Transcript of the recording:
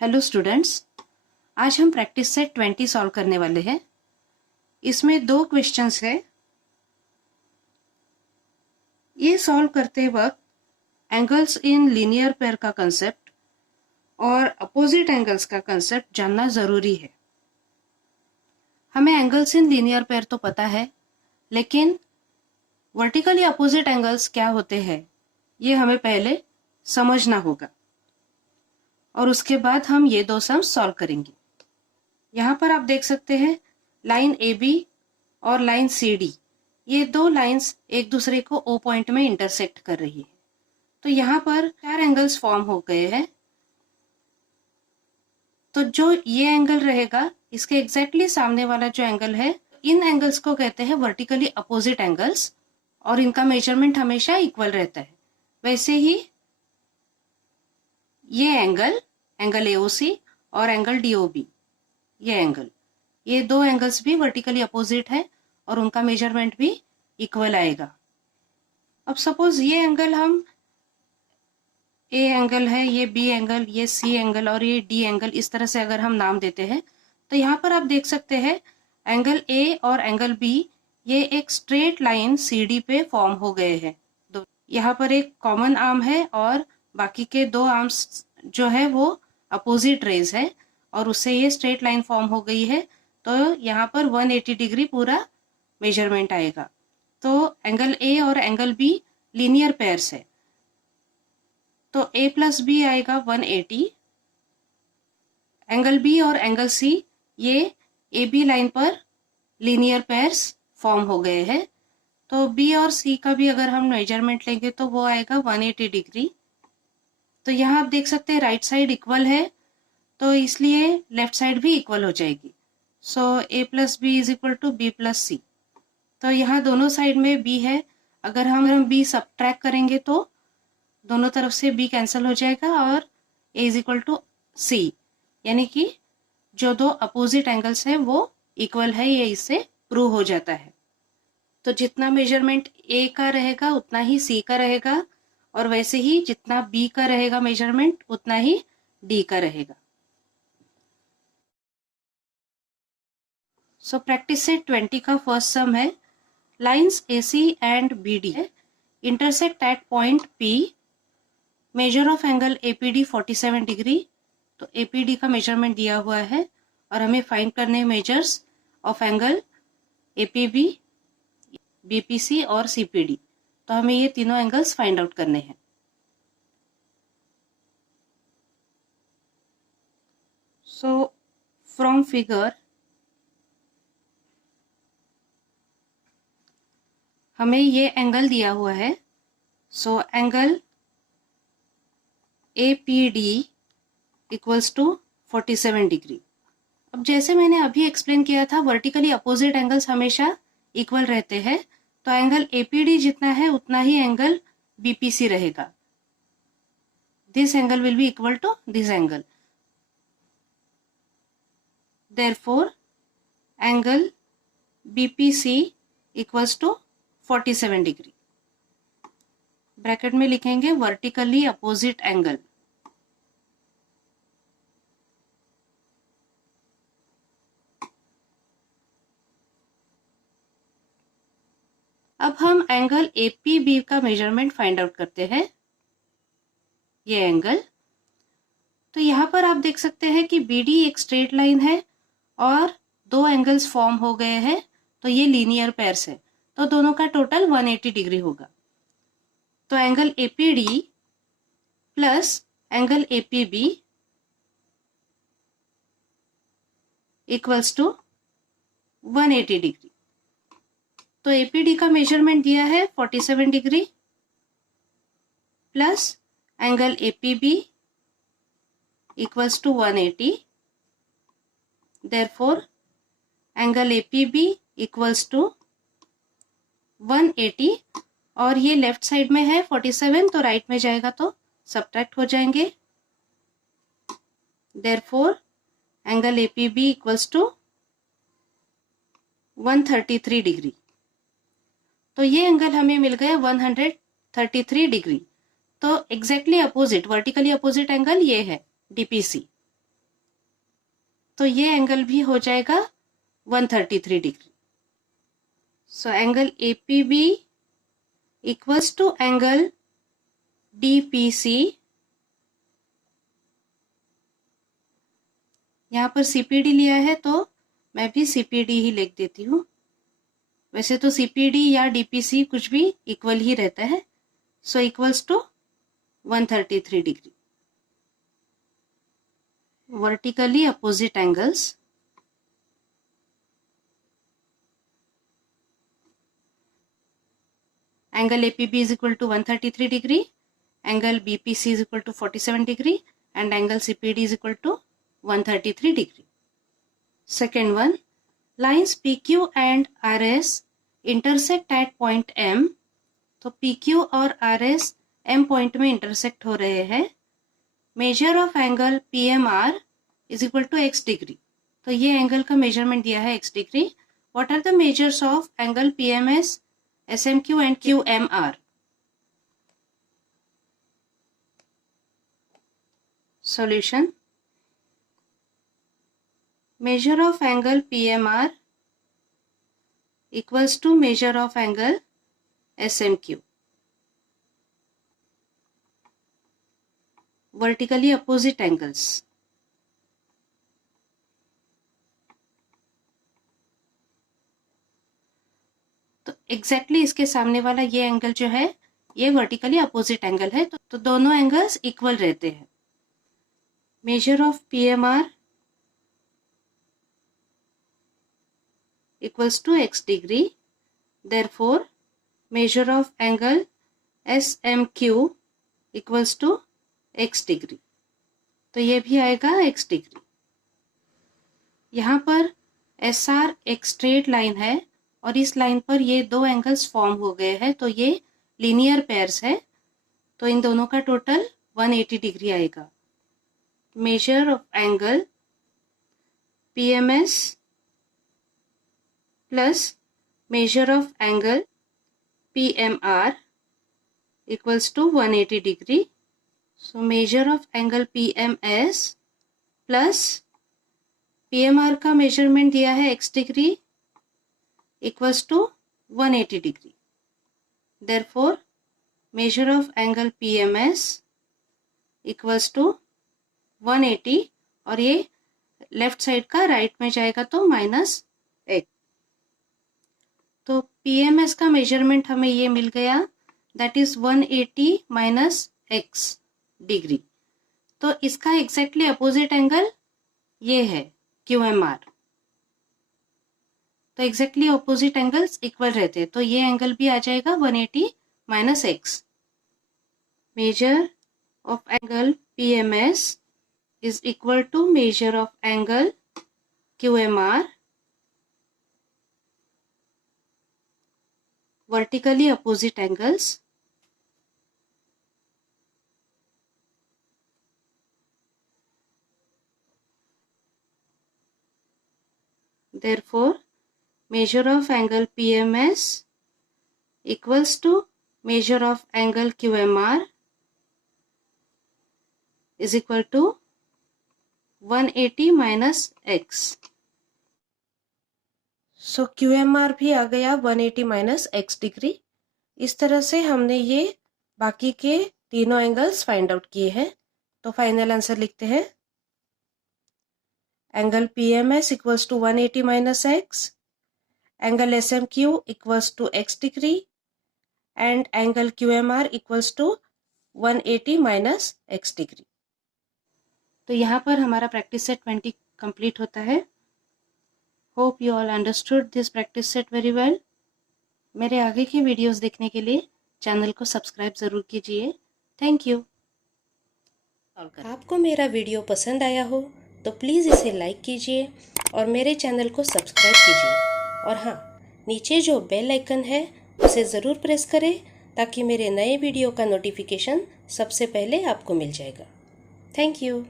Hello students, आज हम practice set 20 solve करने वाले हैं। इसमें दो क्वेश्चंस है। ये सॉल्व करते वक्त एंगल्स इन लीनियर पेयर का कंसेप्ट और अपोजिट एंगल्स का कंसेप्ट जानना जरूरी है। हमें एंगल्स इन लीनियर पेयर तो पता है, लेकिन वर्टिकली अपोजिट एंगल्स क्या होते हैं ये हमें पहले समझना होगा और उसके बाद हम ये दो सम्स सॉल्व करेंगे। यहाँ पर आप देख सकते हैं लाइन ए बी और लाइन सी डी, ये दो लाइंस एक दूसरे को ओ पॉइंट में इंटरसेक्ट कर रही है। तो यहाँ पर चार एंगल्स फॉर्म हो गए हैं। तो जो ये एंगल रहेगा, इसके एग्जैक्टली सामने वाला जो एंगल है, इन एंगल्स को कहते हैं वर्टिकली अपोजिट एंगल्स और इनका मेजरमेंट हमेशा इक्वल रहता है। वैसे ही ये एंगल एओसी और एंगल डीओबी, ये दो एंगल्स भी वर्टिकली अपोजिट है और उनका मेजरमेंट भी इक्वल आएगा। अब सपोज ये एंगल हम ए एंगल है, ये बी एंगल, ये सी एंगल और ये डी एंगल, इस तरह से अगर हम नाम देते हैं तो यहाँ पर आप देख सकते हैं एंगल ए और एंगल बी ये एक स्ट्रेट लाइन सी डी पे फॉर्म हो गए हैं। यहाँ पर एक कॉमन आर्म है और बाकी के दो आर्म्स जो है वो अपोजिट रेज है और उससे ये स्ट्रेट लाइन फॉर्म हो गई है। तो यहाँ पर 180 डिग्री पूरा मेजरमेंट आएगा। तो एंगल ए और एंगल बी लीनियर पेयर्स है, तो ए प्लस बी आएगा 180। एंगल बी और एंगल सी ये ए बी लाइन पर लीनियर पेयर्स फॉर्म हो गए हैं। तो बी और सी का भी अगर हम मेजरमेंट लेंगे तो वो आएगा 180 डिग्री। तो यहाँ आप देख सकते हैं राइट साइड इक्वल है, तो इसलिए लेफ्ट साइड भी इक्वल हो जाएगी। So A plus B is equal to B plus C. तो यहाँ दोनों साइड में बी है, अगर हम बी सबट्रैक्ट करेंगे तो दोनों तरफ से बी कैंसिल हो जाएगा और ए इज इक्वल टू सी, यानी कि जो दो अपोजिट एंगल्स है वो इक्वल है, ये इससे प्रूव हो जाता है। तो जितना मेजरमेंट ए का रहेगा उतना ही सी का रहेगा और वैसे ही जितना बी का रहेगा मेजरमेंट उतना ही डी का रहेगा। सो प्रैक्टिस सेट 20 का फर्स्ट सम है, lines AC and BD intersect at point P, major of angle APD 47 degree. तो APD का मेजरमेंट दिया हुआ है और हमें फाइंड करने measures of angle APB, BPC और CPD। तो हमें ये तीनों एंगल्स फाइंड आउट करने हैं। सो फ्रॉम फिगर हमें ये एंगल दिया हुआ है। So angle APD equals to 47 degree. अब जैसे मैंने अभी एक्सप्लेन किया था, वर्टिकली अपोजिट एंगल्स हमेशा इक्वल रहते हैं, तो एंगल APD जितना है उतना ही एंगल BPC रहेगा। This angle will be equal to this angle, therefore angle BPC equals to 47 degree. Bracket में लिखेंगे वर्टिकली अपोजिट एंगल। अब हम एंगल APB का मेजरमेंट फाइंड आउट करते हैं। ये एंगल, तो यहाँ पर आप देख सकते हैं कि BD एक स्ट्रेट लाइन है और दो एंगल्स फॉर्म हो गए हैं, तो ये लीनियर पेयर्स है, तो दोनों का टोटल 180 डिग्री होगा। तो angle APD plus angle APB equals to 180 degree. तो APD का मेजरमेंट दिया है 47 degree plus angle APB equals to 180, therefore angle APB equals to 180 और ये लेफ्ट साइड में है 47, तो राइट में जाएगा तो सबट्रैक्ट हो जाएंगे। Therefore angle APB equals to 133 degree. तो ये एंगल हमें मिल गया 133 डिग्री। तो exactly opposite, vertically opposite angle ये है DPC। तो ये एंगल भी हो जाएगा 133 degree. So angle APB equals to angle DPC। यहाँ पर CPD लिया है तो मैं भी CPD ही लिख देती हूँ। वैसे तो CPD या DPC कुछ भी इक्वल ही रहता है। So equals to 133 degree. Vertically opposite angles. Angle APB is equal to 133 degree, angle BPC is equal to 47 degree, and angle CPD is equal to 133 degree. Second one, lines PQ and RS intersect at point M. तो PQ और RS M point में intersect हो रहे हैं। Measure of angle PMR is equal to x degree. तो ये angle का measurement दिया है x degree. What are the measures of angle PMS, SMQ and QMR? Solution. Measure of angle PMR equals to measure of angle SMQ. Vertically opposite angles. तो exactly इसके सामने वाला ये एंगल जो है ये वर्टिकली अपोजिट एंगल है, तो दोनों एंगल्स इक्वल रहते हैं। Measure of PMR equals to x degree, therefore measure of angle SMQ equals to x degree. तो ये भी आएगा x डिग्री। यहाँ पर SR एक स्ट्रेट लाइन है और इस लाइन पर ये दो एंगल्स फॉर्म हो गए हैं, तो ये लीनियर पेयर्स है, तो इन दोनों का टोटल 180 डिग्री आएगा। Measure of angle PMS plus measure of angle PMR equals to 180 degree. So measure of angle PMS plus PMR का मेजरमेंट दिया है x degree equals to 180 degree. Therefore, measure of angle PMS equals to 180 और ये left side का right में जाएगा तो -x। तो PMS का मेजरमेंट हमें ये मिल गया, दैट इज 180 -x डिग्री। तो इसका एग्जैक्टली अपोजिट एंगल ये है QMR। तो एग्जैक्टली ऑपोजिट एंगल्स इक्वल रहते हैं, तो ये एंगल भी आ जाएगा 180 -x। Measure of angle PMS is equal to measure of angle QMR। Vertically opposite angles. Therefore, measure of angle PMS equals to measure of angle QMR is equal to 180 -x। So QMR भी आ गया 180 -x degree. इस तरह से हमने ये बाकी के तीनों एंगल्स फाइंड आउट किए हैं। तो फाइनल आंसर लिखते हैं। Angle PMS equals to 180 -x, angle SMQ equals to x degree and angle QMR equals to 180 -x degree। तो यहाँ पर हमारा प्रैक्टिस सेट 20 कंप्लीट होता है। Hope you all understood this practice set very well. मेरे आगे की वीडियोस देखने के लिए चैनल को सब्सक्राइब ज़रूर कीजिए। Thank you. आपको मेरा वीडियो पसंद आया हो तो प्लीज़ इसे लाइक कीजिए और मेरे चैनल को सब्सक्राइब कीजिए। और हाँ, नीचे जो बेल आइकन है उसे ज़रूर प्रेस करें ताकि मेरे नए वीडियो का नोटिफिकेशन सबसे पहले आपको मिल जाएगा। Thank you.